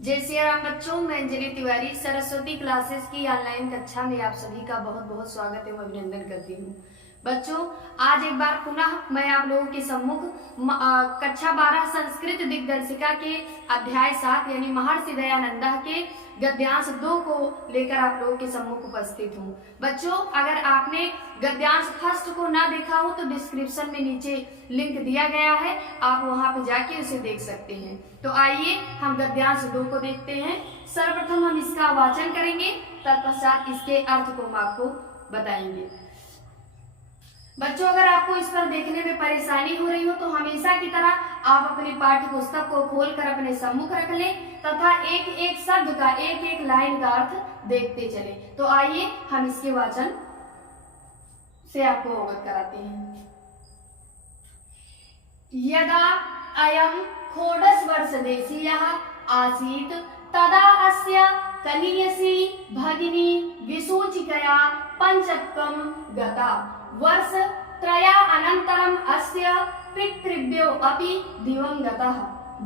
जय श्री राम बच्चों, मैं अंजलि तिवारी सरस्वती क्लासेस की ऑनलाइन कक्षा में आप सभी का बहुत बहुत स्वागत एवं अभिनंदन करती हूँ। बच्चों, आज एक बार पुनः मैं आप लोगों के सम्मुख कक्षा 12 संस्कृत दिग्दर्शिका के अध्याय 7 यानी महर्षि दयानंद के गद्यांश 2 को लेकर आप लोगों के सम्मुख उपस्थित हूँ। बच्चों, अगर आपने गद्यांश फर्स्ट को ना देखा हो तो डिस्क्रिप्शन में नीचे लिंक दिया गया है, आप वहां पे जाके उसे देख सकते हैं। तो आइए हम गद्यांश 2 को देखते हैं। सर्वप्रथम हम इसका वाचन करेंगे, तत्पश्चात इसके अर्थ को हम आपको बताएंगे। बच्चों, अगर आपको इस पर देखने में परेशानी हो रही हो तो हमेशा की तरह आप अपनी पाठ्य पुस्तक को खोलकर अपने सम्मुख रख लें तथा एक एक शब्द का एक एक लाइन का अर्थ देखते चले। तो आइए हम इसके वाचन से आपको अवगत कराते हैं। यदा अयं षोडशवर्षदेशीयः आसीत् तदा अस्य कनीयसी भगिनी विसूचिकया पंचत्वं गता। वर्षत्रयानन्तरम् अस्य पितृभ्यो अपि दिवङ्गतः।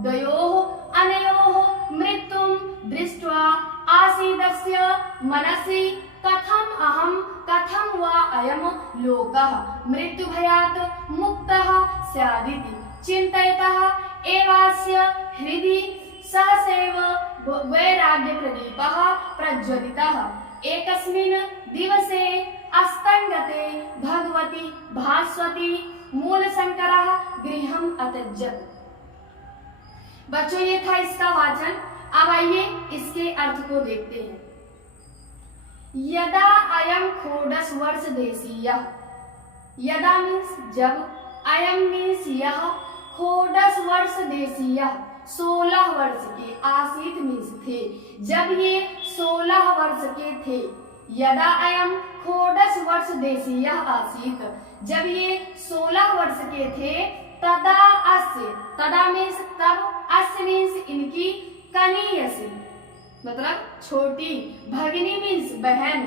द्वयोः अनयोः मृत्युं दृष्ट्वा आसीदस्य मनसि कथं वा अयं लोकः मृत्युभयात् मुक्तः स्यादिति चिन्तयतः एवास्य हृदि सहसैव वैराग्यप्रदीपः प्रज्वलितः। एकस्मिन् दिवसे अस्तङ्गते भगवती भास्वती मूलशंकरः गृहम् अत्यजत्। बच्चों, ये था इसका वाचन। अब आइए इसके अर्थ को देखते हैं। यदा अयं षोडशवर्षदेशीयः, यदा मीन्स जब, अयं मीन्स यह, षोडशवर्षदेशीयः 16 वर्ष के, आसीत मीन्स थे, जब ये 16 वर्ष के थे। यदा अयं षोडशवर्षदेशीयः आसीत, जब ये 16 वर्ष के थे। तदा अस्य, तदा मीन्स तब, अस्य मीन्स इनकी, कनीयसी मतलब छोटी, भगिनी मीन्स बहन,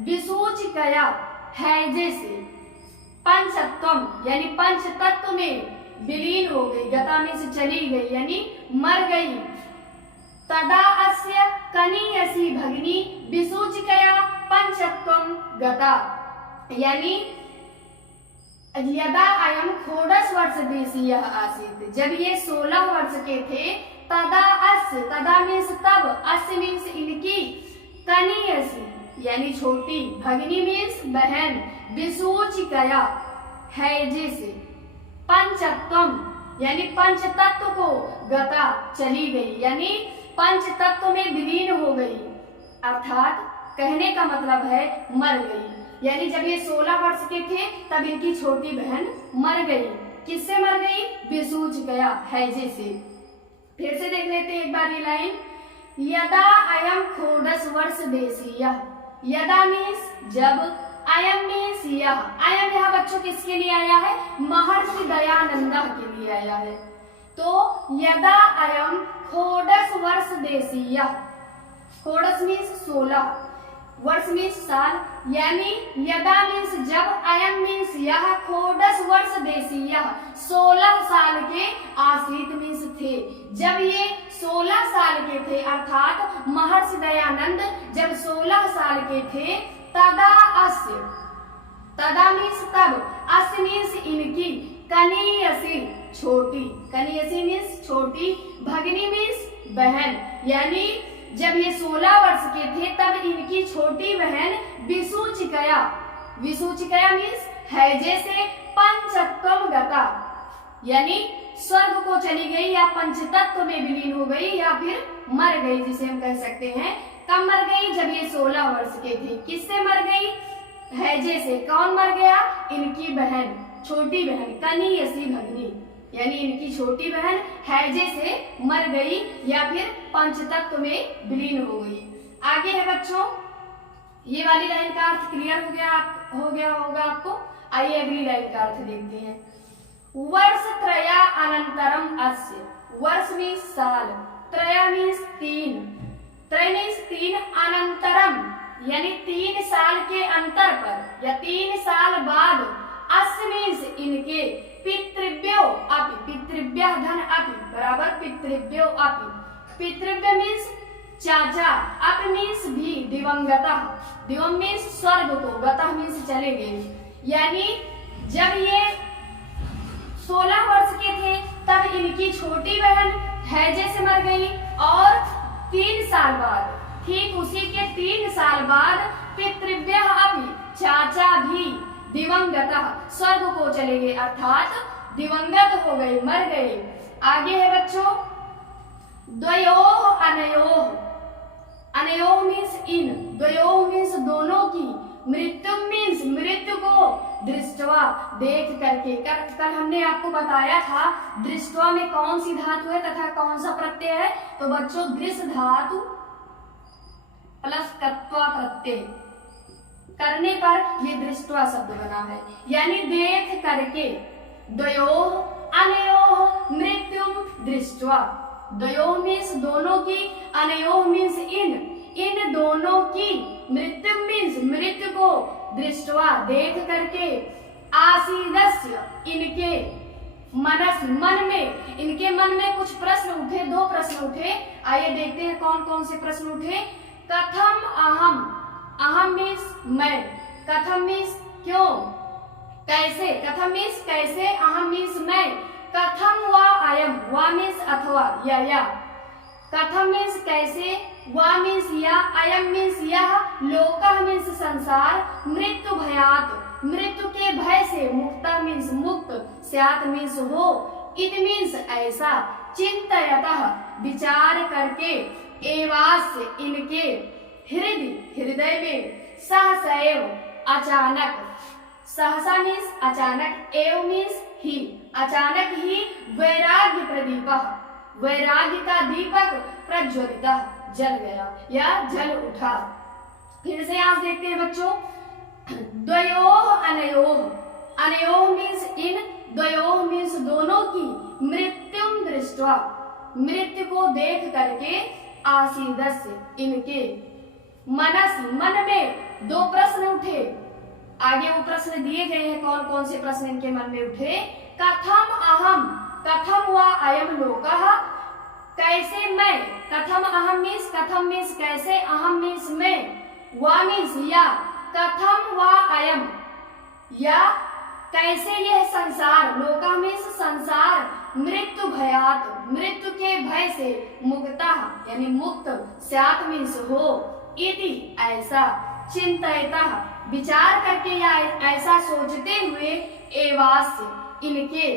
विसूचिकया हैजे से, पंचत्वम यानी पंच तत्व में विलीन हो गई, गता में से चली गई यानी मर गई। तदा अस्य कनीयसी भगिनी विसूचिकया पंचत्वं गता, यानी यदा अयं षोडशवर्षदेशीयः आसीत्, जब ये 16 वर्ष के थे। तदा अस्य, तदा मीन्स तब, अस्य मीन्स इनकी, कनीयसी यानी छोटी, भगिनी मीन्स बहन, विसूचिकया हैजे से, पंचत्वम यानी पंच तत्व को, गता चली गई यानी पंच तत्व में विलीन हो गई, अर्थात कहने का मतलब है मर गई। यानी जब ये 16 वर्ष के थे तब इनकी छोटी बहन मर गई। किससे मर गई? विसूचिकया हैजे से। फिर से देख लेते एक बार ये लाइन। यदा अयं षोडशवर्षदेशीयः, यदा मीन्स जब, अयं मीन्स यह। अयं यह बच्चों किसके लिए आया है? महर्षि दयानंद के लिए आया है। तो यदा अयं षोडशवर्षदेशीयः, षोडश मीन्स 16, वर्ष मीन्स साल, यानी यदा मीन्स जब, अयं मीन्स यह, षोडशवर्षदेशीयः 16 साल के, आसीत मीन्स थे, जब ये 16 साल के थे, अर्थात महर्षि दयानंद जब 16 साल के थे। तदा अस्य, तदा मीन्स तब, अस्य मीन्स इनकी, कनीयसी छोटी, कनीयसी मीन्स छोटी, भगिनी मीन्स बहन, यानी जब ये 16 वर्ष के थे तब इनकी छोटी बहन विसूचिकया, विसूचिकया मीन्स हैजे से, पंचत्वम गता यानी स्वर्ग को चली गई या पंचतत्व में विलीन हो गई या फिर मर गई, जिसे हम कह सकते हैं। कब मर गई? जब ये 16 वर्ष के थे। किससे मर गई? हैजे से। कौन मर गया? इनकी बहन, छोटी बहन, कनीयसी भगिनी, यानी इनकी छोटी बहन हैजे से मर गई या फिर पंचतत्व में विलीन हो गई। आगे है बच्चों, ये वाली लाइन का अर्थ क्लियर हो गया होगा आपको। आइए अगली लाइन का अर्थ देखते हैं। वर्ष त्रया अनंतरम अस्य, वर्ष मीन्स साल, त्रया मीन्स 3, त्रय मीन्स 3, अनंतरम यानी 3 साल के अंतर पर या 3 साल बाद, अस्य मीन्स इनके, पितृभ्यो अपि, पितृभ्यः धन अपि बराबर पितृभ्यो अपि, पितृव्य मीन्स चाचा, अप मीन्स भी, दिवंगता, दिवम मीन्स स्वर्ग को, गतः मीन्स चले गए। यानी जब ये 16 वर्ष के थे तब इनकी छोटी बहन हैजे से मर गई और 3 साल बाद, ठीक उसी के 3 साल बाद पितृव्य अपि, चाचा भी, दिवंगता, स्वर्ग को चले गए, अर्थात दिवंगत हो गए, मर गए। आगे है बच्चों द्वयोः अनयोः, अनयोः मीन्स इन, द्वयोः मीन्स दोनों की, मृत्यु मीन्स मृत्यु को, दृष्टवा देख करके। कल हमने आपको बताया था दृष्टवा में कौन सी धातु है तथा कौन सा प्रत्यय है, तो बच्चों दृश धातु प्लस कत्वा प्रत्यय करने पर ये दृष्टवा शब्द बना है, यानी देख करके। द्वयोः अनयोः मृत्युम दृष्टवा, द्वयोः मीन्स दोनों की, अनयोः मीन्स इन दोनों की, मृत्यु मीन्स मृत्यु को, दृष्टवा देख करके, आसीदस्य इनके, मनस मन में, इनके मन में कुछ प्रश्न उठे, 2 प्रश्न उठे। आइए देखते हैं कौन कौन से प्रश्न उठे। कथम अहम, अहम मीन्स मैं, कथम मीन्स क्यों, कैसे, कथम मीन्स कैसे, अहम मीन्स मैं, कथम वा अयम, वा मीन्स अथवा या, कथम मीन्स कैसे, वा मीन्स या, अयम मीन्स यह, लोकः मीन्स संसार, मृत्यु भयात मृत्यु के भय से, मुक्ता मीन्स मुक्त, स्यात् मीन्स हो, इति मीन्स ऐसा, चिंतयतः विचार करके, एवास्य इनके, हृदय में, सहसैव अचानक, सहसा मीन्स अचानक, एव मीन्स ही, अचानक ही, वैराग्य प्रदीपः, वैराग्य का दीपक, प्रज्वलित जल गया या जल उठा। फिर से आज देखते हैं बच्चों द्वयोः अनयोः, अनयोः मीन्स इन, द्वयोः मीन्स दोनों की, मृत्युम दृष्ट्वा मृत्यु को देख करके, आसीदस्य इनके, मनस मन में 2 प्रश्न उठे। आगे वो प्रश्न दिए गए हैं कौन कौन से प्रश्न इनके मन में उठे। कथम अहम, कथम वा अयम लोकः, कैसे मैं, कथम अहम मीन्स कैसे, अहम मीन्स मैं, वा मीन्स या, कथम वा अयम या कैसे यह संसार, लोका मीन्स संसार, मृत्यु भयात मृत्यु के भय से, मुक्ता यानी मुक्त, स्यात् मीन्स हो, इति ऐसा, चिंतयतः विचार करके या ऐसा सोचते हुए, एवास्य इनके,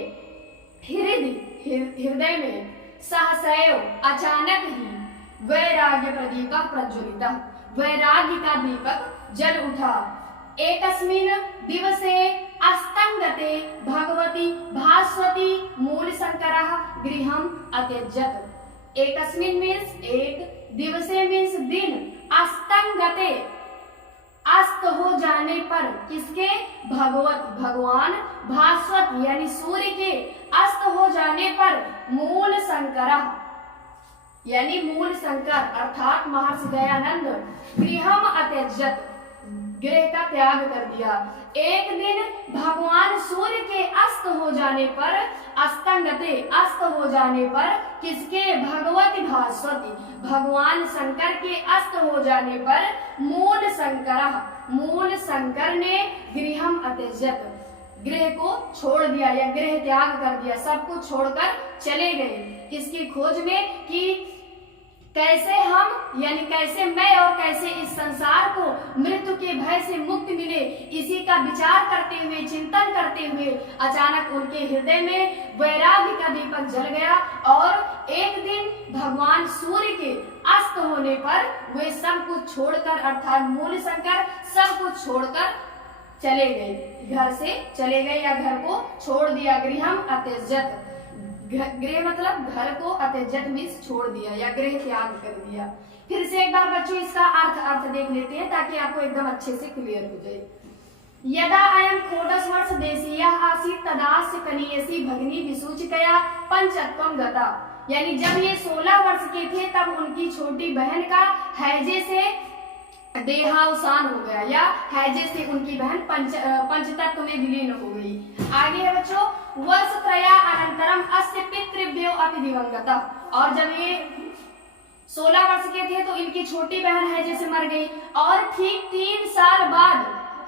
हृदय में, सहसैव अचानक ही, वैराग्य प्रदीपः प्रज्वलितः वैराग्य का दीपक जल उठा। एकस्मिन् दिवसे अस्तंगते भगवती भास्वती मूलशंकरः गृहम् अत्यजत्। एकस्मिन् मीन्स एक, दिवसे मीन्स दिन, अस्तंगते अस्त हो जाने पर, किसके, भगवती भगवान, भास्वत यानी सूर्य के अस्त हो जाने पर, मूल शंकर यानी मूल शंकर अर्थात महर्षि दयानंद, गृहम अत्यजत गृह का त्याग कर दिया। एक दिन भगवान सूर्य के अस्त हो जाने पर, अस्तंगते अस्त हो जाने पर, किसके, भगवती भास्वती भगवान शंकर के अस्त हो जाने पर, मूल शंकर ने गृहम अत्यजत गृह को छोड़ दिया या गृह त्याग कर दिया, सब कुछ छोड़कर चले गए। किसकी खोज में, कि कैसे हम यानी कैसे मैं और कैसे इस संसार को मृत्यु के भय से मुक्ति मिले, इसी का विचार करते हुए, चिंतन करते हुए, अचानक उनके हृदय में वैराग्य का दीपक जल गया और एक दिन भगवान सूर्य के अस्त होने पर वे सब कुछ छोड़कर अर्थात मूल शंकर सब कुछ छोड़कर चले गए, घर से चले गए या घर को छोड़ दिया। गृहम अत्यजत, गृह मतलब घर को, अत्यजत मीन्स छोड़ दिया या गृह त्याग कर दिया। फिर से एक बार बच्चों इसका अर्थ देख लेते हैं ताकि आपको एकदम अच्छे से क्लियर हो जाए। यदा अयं षोडशवर्ष देशीयः आसीत् तदास्य कनीयसी भगिनी विसूचिकया पंचत्वं गता, यानी जब ये 16 वर्ष के थे तब उनकी छोटी बहन का हैजे से देहावसान हो गया या हैजे से उनकी बहन पंचतत्व में विलीन हो गई। आगे है बच्चों, वर्ष त्रया अनंतरम अस्य पितृभ्यो अपि दिवंगतः, और जब ये 16 वर्ष के थे तो इनकी छोटी बहन है जैसे मर गई, और ठीक 3 साल बाद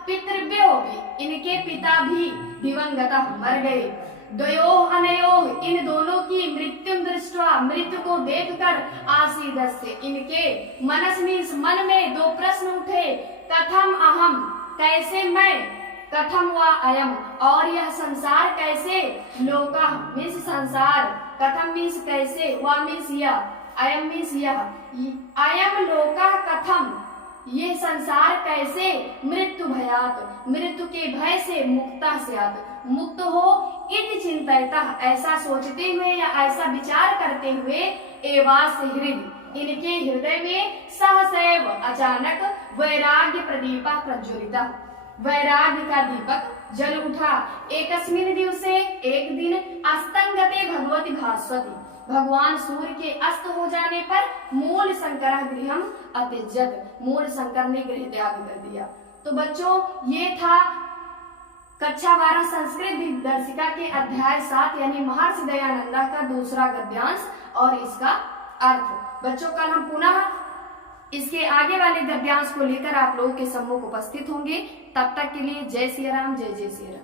पितृव्य हो गई, इनके पिता भी दिवंगत मर गए। द्वयोः अनयोः, इन दोनों की मृत्यु दृष्ट्वा, मृत्यु को देखकर आसीदस्य, इनके मनस्मिन्, मन में 2 प्रश्न उठे। कथम अहम, कैसे मैं, कथम वा अयम, और यह संसार कैसे, लोकः मीन्स संसार, कथम मीन्स कैसे, वा मीन्स यह, अयम मीन्स यह, अयम लोकः कथम, ये संसार कैसे, मृत्यु भयात, मृत्यु के भय से, मुक्ता स्यात्, मुक्त हो, इति चिंतयतः, ऐसा सोचते हुए या ऐसा विचार करते हुए, एवास हृदय, इनके हृदय में सहसैव अचानक वैराग्य प्रदीपा प्रज्वलिता, वैराग्य का दीपक जल उठा। एकस्मिन् दिवसे, एक दिन, अस्तंगते भगवती भास्वती, भगवान सूर्य के अस्त हो जाने पर मूल शंकर गृहम अत्यजत, मूल शंकर ने गृह त्याग कर दिया। तो बच्चों ये था कक्षा 12 संस्कृत दिग्दर्शिका के अध्याय 7 यानी महर्षि दयानंदा का दूसरा गद्यांश और इसका अर्थ। बच्चों कल हम पुनः इसके आगे वाले गद्यांश को लेकर आप लोगों के सम्मुख उपस्थित होंगे। तब तक के लिए जय सिया राम, जय जय सिया राम।